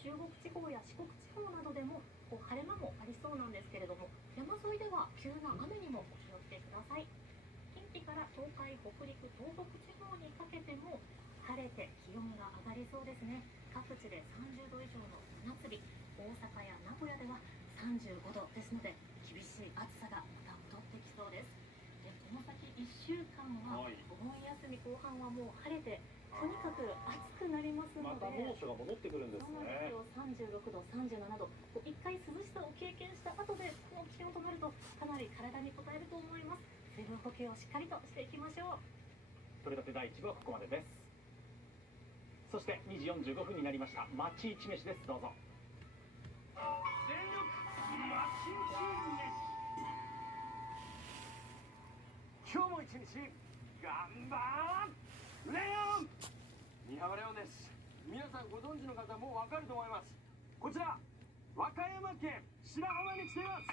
中国地方や四国地方などでも晴れ間もありそうなんですけれども、山沿いでは急な雨にもお気をつけください。近畿から東海、北陸、東北地方にかけても晴れて気温が上がりそうですね。各地で30度以上の真夏日、大阪や名古屋では35度ですので、厳しい暑さがまた戻ってきそうです。この先1週間は、お盆休み後半はもう晴れて、とにかく暑くなりますので、また猛暑が戻ってくるんですね。そうなんですよ。36度、37度、一回涼しさを経験した後でこの気温となると、かなり体に応えると思います。水分補給をしっかりとしていきましょう。取れたて第1部はここまでです。そして2時45分になりました。町一飯です。どうぞ。全力町一飯。今日も一日頑張れよ。三浜レオンです。皆さんご存知の方もう分かると思います。こちら和歌山県白浜に来ています。